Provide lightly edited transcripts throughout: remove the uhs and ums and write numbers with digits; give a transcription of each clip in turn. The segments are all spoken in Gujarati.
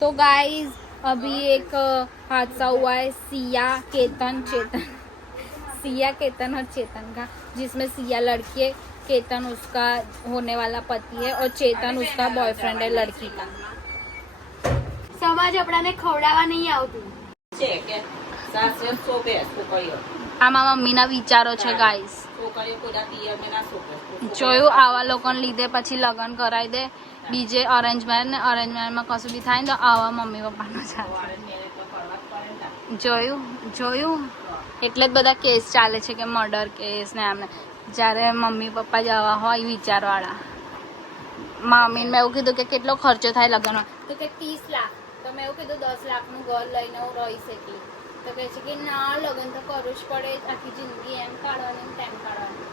तो गाइस अभी एक हादसा हुआ है सिया केतन और चेतन का, जिसमें सिया लड़की है, केतन उसका होने वाला पति है और चेतन उसका बॉयफ्रेंड है लड़की का। સમાજ આપણાને ખવડાવવા નહીં આવતું છે કે સાસરે સોપે છોકરીઓ આમાં મમ્મીના વિચારો છે ગાઈસ. છોકરીઓ કોઈ પિયરને ના સોપે. જોયું આવા લોકોને લીધે પછી લગ્ન કરાવી દે બીજે અરેન્જ મેરેજ ને અરેન્જ મેરેજમાં કશું બી થાય ને તો આવા મમ્મી પપ્પાનો ચાલે. જોયું એટલે જ બધા કેસ ચાલે છે કે મર્ડર કેસ ને આમને, જ્યારે મમ્મી પપ્પા જ આવા હોય વિચારવાળા. મમ્મીને મેં એવું કીધું કે કેટલો ખર્ચો થાય લગ્નમાં, તો કે 30 લાખ. તો મેં એવું કીધું 10 લાખનું ઘર લઈને હું રહી શકી. તો કહે છે કે ના લગ્ન તો કરવું જ પડે, આખી જિંદગી એમ કાઢવાની ટાઈમ કાઢવાની.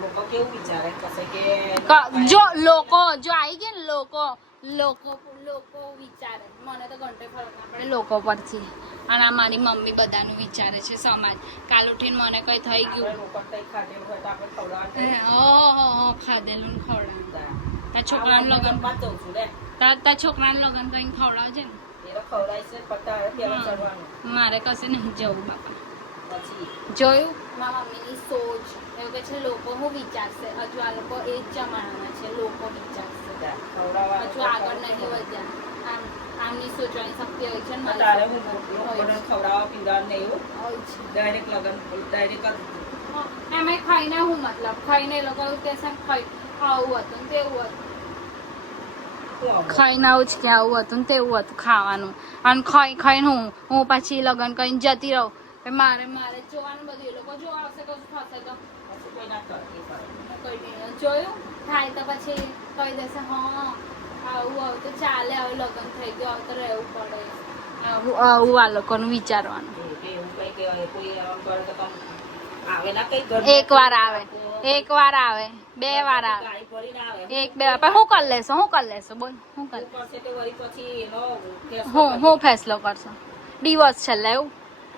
લોકો કેવું વિચારે કશે કે જો લોકો જો આવી ગયા ને લોકો વિચારે, મને તો ઘંટે ફરક ના પડે લોકો પરથી. અને આ મારી મમ્મી બધાનું વિચારે છે સમાજ. કાલ ઉઠીને મને કઈ થઈ ગયું ખાધેલું હોય તો આપણે ખવડાવવાનું. ખાધેલું તાર છોકરાનું લગ્ન તાર છોકરાનું લગ્ન કરીને ખવડાવજે ને. મારે કશે નહીં જવું બાપા. જોયું મારા મમ્મીની સોચ એવું કે છે લોકો હું વિચારશે. હજુ આ લોકો એ જ જમાનામાં છે, લોકો વિચારશે. હજુ આગળ નહીં વધ્યા. આમની સોચવાની શક્તિ હોય છે ને તારે હું ખવડાવવા પીવડાવવા ને એવું ડાયરેક્ટ લગન ડાયરેક્ટ એમ ખાઈને હું મતલબ ખાઈને એ લોકો એવું કહેશે ખાઈ આવું હતું ને તેવું હતું. ખાઈને આવું જ કે આવું હતું ને તેવું હતું ખાવાનું. અને ખાઈને હું પાછી લગ્ન કરીને જતી રહું. મારે જોવાનું બધું, એ લોકો જો આવશે કશું થશે તો જોયું થાય તો પછી કહી દેશે હા આવું તો ચાલે, આવું લગ્ન થઈ ગયું આવું તો રહેવું પડે. આવું આ લોકોનું વિચારવાનું. એક વાર આવે 2 વાર આવે. એક બે વાર શું કરી લેશો બોલ હું ફેસલો કરશો? ડિવોર્સ છેલ્લે એવું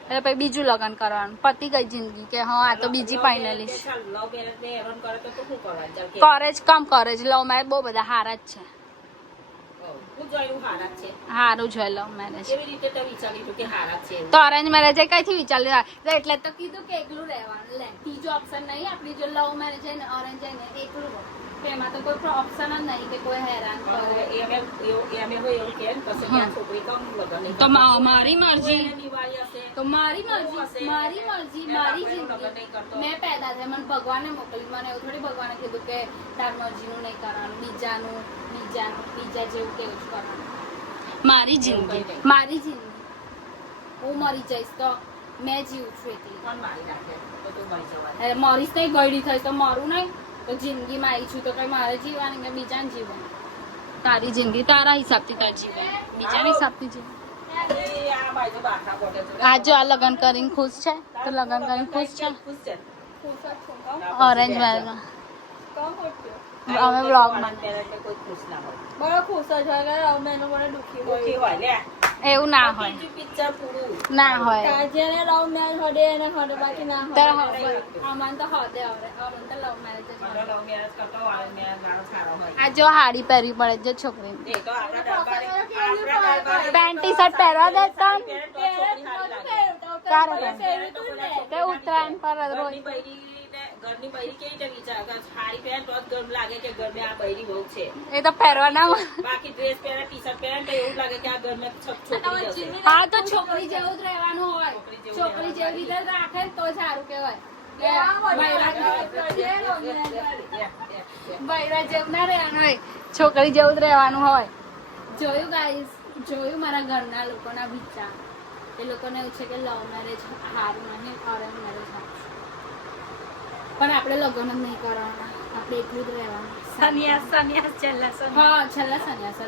એટલે પછી બીજું લગ્ન કરવાનું. પતિ ગઈ જિંદગી કે હા આ તો બીજી ફાઇનલી કરે જ લવ મેરેજ બહુ બધા હારા જ છે. હારું છે લવ મેરેજ. તો અરેન્જ મેરેજ કઈથી વિચાર્યું? એટલે તો કીધું કે એકલું રહેવાનું. લે ત્રીજો ઓપ્શન નહીં આપણી જો લવ મેરેજ છે ને ઓરેન્જ છે ને એકલું. એમાં તો કોઈ ઓપ્શન જ નહીં કે કોઈ હેરાન કરે. તો મારી મરજી મેં પેદા થઈ મને ભગવાને મોકલી. મને એવું થોડી ભગવાને કીધું કે તાર મરજીનું નહીં કરવાનું, બીજા જેવું કેવું જ કરવાનું. મારી જિંદગી હું મરી જઈશ તો મેં જીવું છું એટલી. મરીશ નહીં ગયડી થઈશ તો મારું નહીં. તો જિંદગીમાં આવી છું તો કઈ મારે જીવવાની કે બીજાને જીવવાનું? તારી જિંદગી તારા હિસાબથી તાર જીવવાની, બીજાના હિસાબથી જીવવાની. આ જો આ લગ્ન કરીને ખુશ છે તો લગ્ન કરીને ખુશ છે. ઓરેન્જ મેરેજમાં અમે બ્લોગમાં એવું ના હોય. આ જો હાડી પહેરવી પડે જો છોકરી પેન્ટ ટી શર્ટ પહેરવા દે તો ઉત્તરાયણ પર રોજ ઘરની બૈરી કેવી રીતે વિચાર સાડી પહેરે તો જ ગરમ લાગે કે ઘરમે આ બૈરી બહુ છે. એ તો પહેરવા ના બાકી ડ્રેસ પહેરે ટી-શર્ટ પહેરે તો એવું લાગે કે આ ઘરમે છોકરી જશે. હા તો છોકરી જેવું જ રહેવાનું હોય. છોકરી જેવી રીતે રાખે તો સારું કહેવાય. બૈરા જેવું ના રહેવાનું હોય, છોકરી જેવું જ રહેવાનું હોય. જોયું ગાઈસ, જોયું મારા ઘરના લોકોના વિચાર. એ લોકોને એવું છે કે લવ મેરેજ સારું નહીં, ઓરેન્જ મેરેજ સારું. પણ આપણે લગ્ન જ નહીં કરવાના, આપણે એકલું જ રહેવાનું. છેલ્લા સંન્યાસ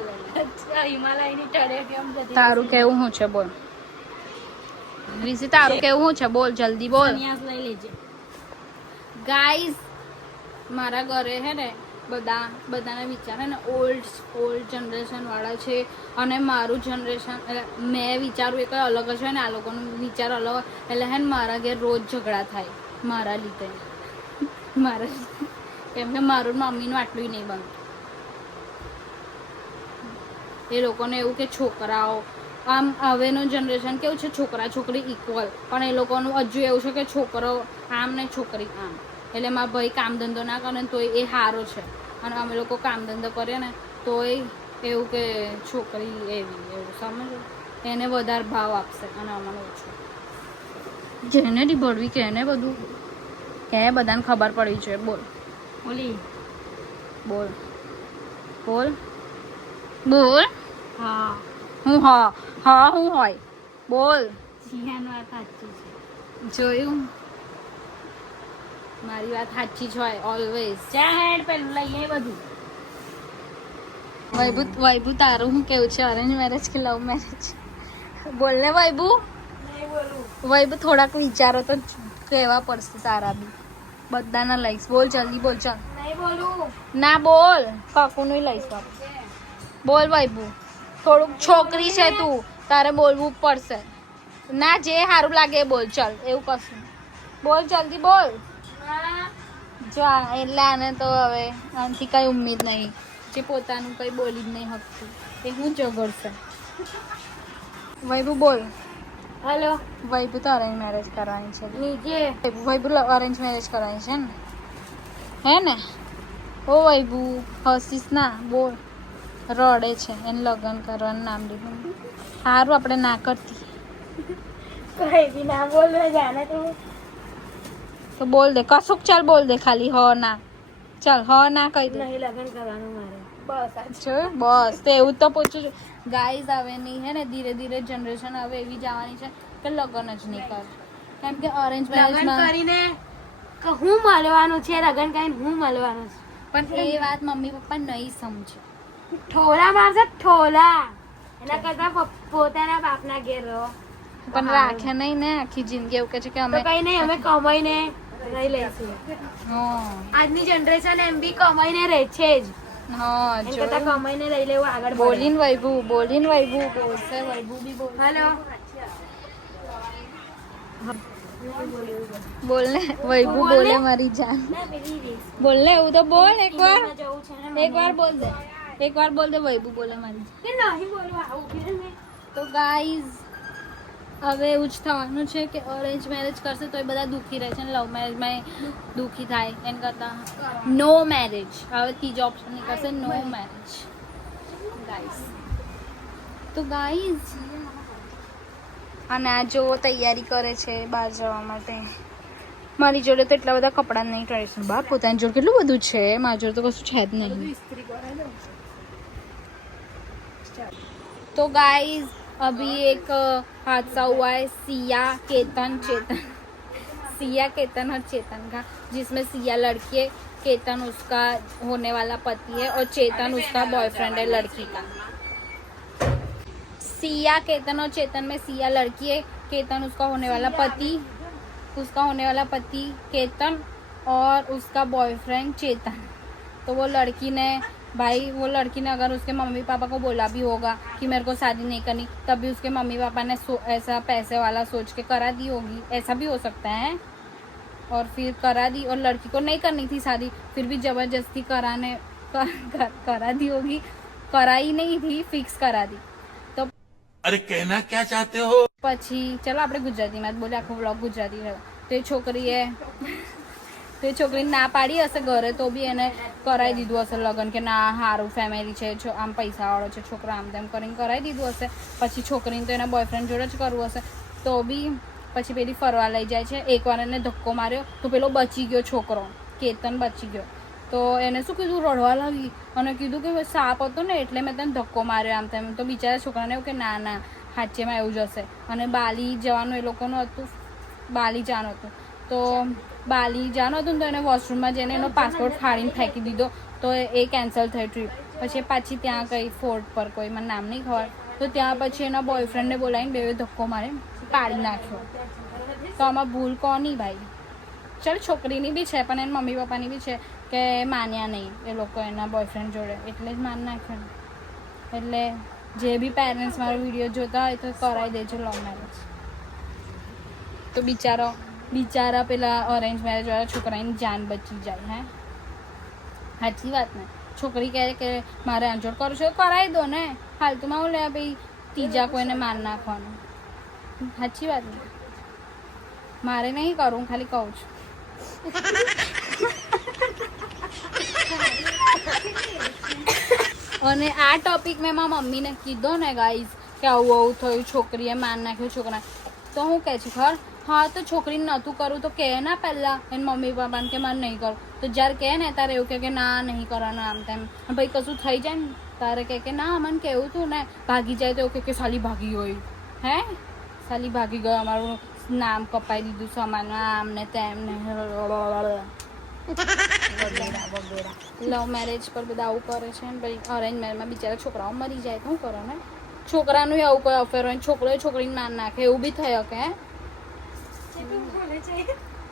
હિમાલયની ટળે કેમ જતી. તારું કેવું શું છે બોલ રીસી? તારું કેવું શું છે બોલ, જલ્દી બોલ. સંન્યાસ લઈ લેજે ગાઈસ. મારા ઘરે હે ને બધાના વિચાર હે ને ઓલ્ડ જનરેશન વાળા છે અને મારું જનરેશન મેં વિચારું એ કઈ અલગ જ હોય ને આ લોકોનું વિચાર અલગ. એટલે હે ને મારા ઘેર રોજ ઝઘડા થાય મારા લીધે. કેમ કે મારું મમ્મીનું આટલું નહીં બનતું. એ લોકોને એવું કે છોકરાઓ આમ હવેનું જનરેશન કેવું છે છોકરા છોકરી ઇક્વલ, પણ એ લોકોનું હજુ એવું છે કે છોકરો આમ ને છોકરી આમ. એટલે મારા ભાઈ કામ ધંધો ના કરે ને તોય એ સારો છે, અને અમે લોકો કામ ધંધો કરીએ ને તોય એવું કે છોકરી એવી એવું સમજો, એને વધારે ભાવ આપશે અને અમને ઓછો. જેને ડી ભળવી કે એને બધું કે બધાને ખબર પડી છે. બોલ ઓલી બોલ બોલ બોલ. હા હું હું હોય બોલ. જીયાન વાત સાચી છે. જોયું, મારી વાત સાચી જ હોય ઓલવેઝ. ચા હેડ પેલું લઈએ બધું. વૈભુ તારું શું કેવું છે, અરેન્જ મેરેજ કે લવ મેરેજ? બોલ ને વૈભુ. નહીં બોલું. વૈભુ થોડાક વિચારો તો કહેવા પડશે તારા બી, બધાના લઈશ. બોલ જલ્દી બોલ. ચાલ નહીં બોલું. ના બોલ, કાકુનું લઈશ બાપુ. બોલ વૈભુ, થોડુંક છોકરી છે તું, તારે બોલવું પડશે. ના જે સારું લાગે એ બોલ. ચાલ એવું કશું બોલ, જલ્દી બોલ. જો એટલે આને તો હવે આનાથી કઈ ઉમ્મીદ નહીં, જે પોતાનું કઈ બોલી જ નહીં શકતું એ હું ઝઘડશે. વૈભુ બોલ. હેલો. વૈભુ તો અરેન્જ મેરેજ કરવાની છે. નીચે. વૈભુ અરેન્જ મેરેજ કરવાની છે ને, હે ને? ઓ વૈભુ હસીસ ના, બોલ. રડે છે, એને લગ્ન કરવાનું નામ લીધું. સારું આપણે ના કરતી કઈ બી ના બોલવા જાને તું. તો બોલ દે કશુંક. ચાલ બોલ દે ખાલી હ ના. ચાલ હ ના કહી દે. નહીં લગ્ન કરવાનું મારે. બસ આજ. જોયું? બસ તો એવું તો પૂછું છું. ગાઈઝ હવે નહીં હે ને, ધીરે ધીરે જનરેશન હવે એવી જવાની છે કે લગ્ન જ નહીં કરે, કેમ કે અરેન્જ લગ્ન મેરેજમાં કરીને હું મળવાનું છે, લગ્ન કરીને હું મળવાનું છે. પણ એ વાત મમ્મી પપ્પા નહીં સમજે. ઠોલા મારશે ઠોલા. એના કરતા પોતાના બાપના ઘેર રહો. પણ રાખે નહીં ને આખી જિંદગી. એવું કે છે કે તો અમે કઈ નહીં, અમે કમાઈને રહી લઈશું. હા આજની જનરેશન એમ બી કમાઈને રહે છે જ. હા એમ કરતા જો કમાઈને રહી લેવું આગળ. બોલીને વૈભુ બોલશે. વૈભુ બી બોલ. હેલો. બોલ ને વૈભુ બોલે મારી જાન. બોલ ને એવું તો બોલ એકવાર. એકવાર બોલ દે, એકવાર બોલ દે વૈભુ બોલે મારી જાન. નહીં બોલવા આવું. તો ગાઈઝ હવે એવું જ થવાનું છે કે અરેન્જ મેરેજ કરશે તો એ બધા દુઃખી રહે છે, ને લવ મેરેજમાં દુઃખી થાય એમ કરતાં નો મેરેજ. હવે ત્રીજો ઓપ્શન નીકળશે નો મેરેજ ગાઈઝ. તો ગાઈઝ અને આ જો તૈયારી કરે છે બહાર જવા માટે. મારી જોડે તો એટલા બધા કપડાં નહીં ટ્રેડિશનલ. બહાર પોતાની જોડે કેટલું બધું છે, મારી જોડે તો કશું છે જ નહીં. तो गाइस अभी एक हादसा हुआ है सिया केतन और चेतन का, जिसमें सिया लड़की है, केतन उसका होने वाला पति है और चेतन उसका बॉयफ्रेंड है लड़की का. सिया केतन और चेतन में सिया लड़की है, केतन उसका होने वाला पति केतन और उसका बॉयफ्रेंड चेतन. तो वो लड़की ने अगर उसके मम्मी पापा को बोला भी होगा कि मेरे को शादी नहीं करनी, तभी उसके मम्मी पापा ने ऐसा पैसे वाला सोच के करा दी होगी. ऐसा भी हो सकता है. और फिर करा दी, और लड़की को नहीं करनी थी शादी, फिर भी जबरदस्ती करा दी होगी. कराई नहीं थी, फिक्स करा दी. तो अरे कहना क्या चाहते हो? પછી ચલો આપણે ગુજરાતીમાં જ બોલે, આખો વ્લોગ ગુજરાતી રહ્યો. તો એ છોકરીએ છોકરીને ના પાડી હશે ઘરે, તો બી એને કરાવી દીધું હશે લગ્ન કે ના સારું ફેમિલી છે, આમ પૈસાવાળો છે છોકરો, આમ તેમ કરીને કરાવી દીધું હશે. પછી છોકરીને તો એના બોયફ્રેન્ડ જોડે જ કરવું હશે, તો બી પછી પેલી ફરવા લઈ જાય છે. એકવાર એને ધક્કો માર્યો તો પેલો બચી ગયો, છોકરો કેતન બચી ગયો. તો એને શું કીધું, રડવા લાગી અને કીધું કે સાપ હતો ને એટલે મેં તને ધક્કો માર્યો આમ તેમ. તો બિચારા છોકરાને એવું કે ના સાચેમાં એવું જ હશે. અને બાલી જવાનું એ લોકોનું હતું, બાલી જવાનું હતું. તો બાલી જવાનું હતું ને તો એને વોશરૂમમાં જઈને એનો પાસપોર્ટ ફાડીને ફેંકી દીધો, તો એ કેન્સલ થઈ ટ્રીપ. પછી પાછી ત્યાં કઈ ફોર્ટ પર કોઈ મને નામ નહીં ખબર, તો ત્યાં પછી એના બોયફ્રેન્ડને બોલાવીને બે ધક્કો મારી પાડી નાખ્યો. તો આમાં ભૂલ કોની ભાઈ? ચાલ છોકરીની બી છે, પણ એના મમ્મી પપ્પાની બી છે કે માન્યા નહીં એ લોકો એના બોયફ્રેન્ડ જોડે, એટલે જ માન નાખ્યો. એટલે જે બી પેરેન્ટ્સ મારો વિડીયો જોતા હોય તો કરાવી દેજો લવ મેરેજ. તો બિચારા પેલા અરેન્જ મેરેજ વાળા છોકરાની જાન બચી જાય. હે સાચી વાત ને? છોકરી કહે કે મારે આંચોડ કરવું છે કરાવી દો ને, ફાલતુમાં હું લે ભાઈ ત્રીજા કોઈને માર નાખવાનું. સાચી વાત ને, મારે નહીં કરવું, હું ખાલી કહું છું. અને આ ટોપિક મેં મારા મમ્મીને કીધો ને ગાઈઝ કે આવું આવું થયું, છોકરીએ માર નાખ્યો છોકરા, તો હું કહે છે ખબર, હા તો છોકરીને નહોતું કરવું તો કહે ના પહેલાં એને મમ્મી પપ્પાને કે મારે નહીં કરું, તો જ્યારે કહે ને ત્યારે એવું કહે કે ના નહીં કરવાનું આમ તેમ, ભાઈ કશું થઈ જાય ને તારે કહે કે ના મને કહેવું હતું ને, ભાગી જાય તો એવું કહે કે સાલી ભાગી ગઈ, હે સાલી ભાગી ગયો, અમારું નામ કપાઈ દીધું સમાન આમ ને તેમ ને. લવ મેરેજ પર બધા આવું કરે છે ને ભાઈ, અરેન્જ મેરેજમાં બિચારા છોકરાઓ મરી જાય તો શું કરો ને, છોકરાનું આવું કોઈ અફેર હોય, છોકરોએ છોકરીને માર નાખે એવું બી થયો કે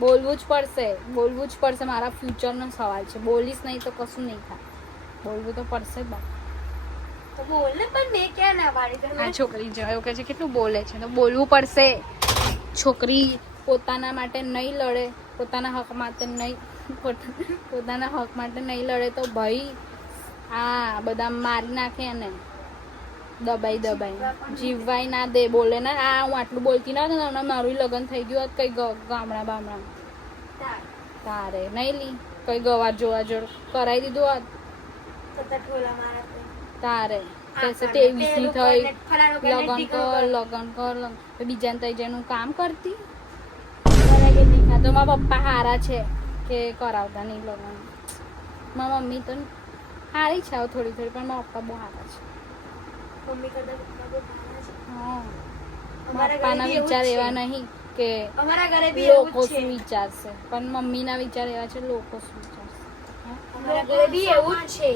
બોલવું જ પડશે, બોલવું જ પડશે. મારા ફ્યુચરનો સવાલ છે, બોલીશ નહીં તો કશું નહીં થાય, બોલવું તો પડશે જ. તો બોલ ને, પણ મેં ક્યાં ના પાડી? આ છોકરી જો એવું કહે છે કેટલું બોલે છે, તો બોલવું પડશે. છોકરી પોતાના માટે નહીં લડે, પોતાના હક માટે નહીં, પોતાના હક માટે નહીં લડે તો ભાઈ આ બધા મારી નાખે એને, દબાઈ જીવવાય ના દે. બોલે ને આ હું આટલું બોલતી ના ને, મારું લગ્ન થઈ ગયું હોત કઈ ગામડા બામડા તારે નહીં લી, કઈ ગવા જોવા જોડ કરાવી દીધું હોત તારે. કહેશે 23 ની થઈ, લગ્ન કર બીજાને થઈ જાય હું કામ કરતી. તો મારા પપ્પા હારા છે કે કરાવતા નહીં લગ્ન, મારા મમ્મી તો સારી છે થોડી થોડી, પણ મારા પપ્પા બહુ સારા છે. પપ્પાના વિચાર એવા નહીં કે અમારા ઘરે બી લોકો શું વિચારશે, પણ મમ્મીના વિચાર એવા છે લોકો શું વિચારશે. અમારા ઘરે બી એવું જ છે,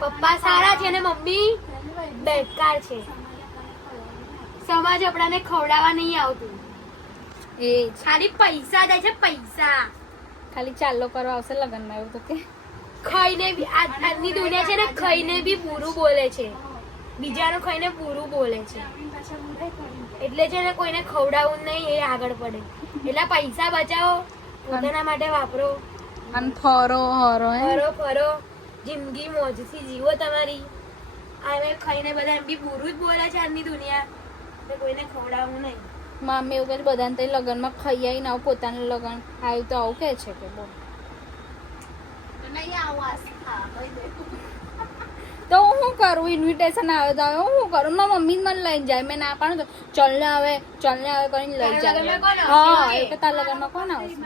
પપ્પા સારા છે ને મમ્મી બેકાર છે. સમાજ આપણાને ખવડાવવા નહીં આવતું, એ ખાલી પૈસા જાય છે, પૈસા ખાલી ચાલો કરવા આવશે લગ્નમાં, એવું તો કે ખાઈને બી આજની દુનિયા છે ને, ખાઈને બી બુરું બોલે છે, બીજાનું ખાઈને બુરું બોલે છે, એટલે છે ને કોઈને ખવડાવવું નહીં, એ આગળ પડે. એટલે પૈસા બચાવો, પોતાના માટે વાપરો, અને ફરો હરો ફરો, જિંદગી મોજથી જીવો તમારી. અને ખાઈને બધા એમ બી બુરું જ બોલે છે આજની દુનિયા, એટલે કોઈને ખવડાવવું નહીં. મમ્મી એવું કહે છે બધાને તઈ લગ્નમાં ખાઈ આવીને આવું, પોતાનું લગ્ન આવ્યું તો આવું કહે છે કે બોલ તો હું શું કરું, ઇન્વિટેશન આવે તો આવે, હું શું કરું, મારા મમ્મી મને લઈને જાય, મેં ના પાડું તો ચલ ને આવે કરીને લઈ જાય. હા એ તો તારા લગ્નમાં કોણ આવશે?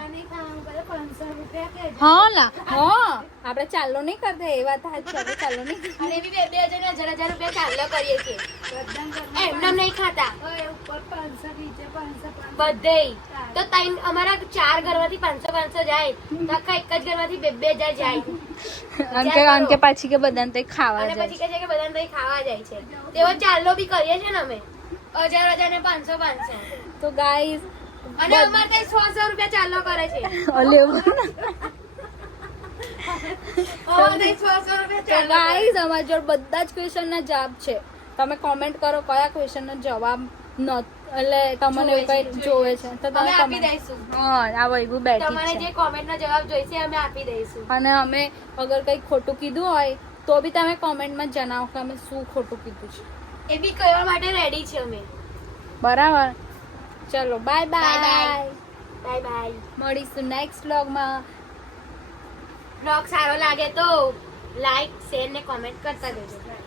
હા લા હા આપણે ચાલો નહીં કરતા, એ વાત સાચી, આપણે ચાલો નહીં અને બી 2,000 રૂપિયા ચાલ્યો કરીએ છીએ, એમને નહીં ખાતા બધે. તો અમારા 4 ઘરમાંથી 500 જાય, તો આખા એક જ ઘરમાંથી 2,000 જાય. અને કે પાછી કે બધાને તઈ ખાવા અને જાય પછી કહે છે કે બધાને તઈ ખાવા જાય છે, તેવો ચાલ્લો બી કરીએ છીએ ને અમે 1,000 ને 500. તો ગાઈઝ અને અમારે ત્યાં 100 રૂપિયા ચાલ્લો કરે છે. ગાઈઝ અમારા જોડે બધા જ ક્વેશ્ચનના જવાબ છે, તમે કોમેન્ટ કરો કયા ક્વેશ્ચનનો જવાબ એટલે તમને એવું કઈ જોવે છે તો તમે આપી દઈશું. હા આ વૈભુ બેઠી તમારે છે, જે કોમેન્ટનો જવાબ જોઈશે અમે આપી દઈશું. અને અમે અગર કઈ ખોટું કીધું હોય તો બી તમે કોમેન્ટમાં જણાવો કે અમે શું ખોટું કીધું છે, એ બી કહેવા માટે રેડી છે અમે. બરાબર. ચલો બાય બાય. મળીશું નેક્સ્ટ વ્લોગમાં. બ્લોગ સારો લાગે તો લાઈક શેર ને કોમેન્ટ કરતા જજો.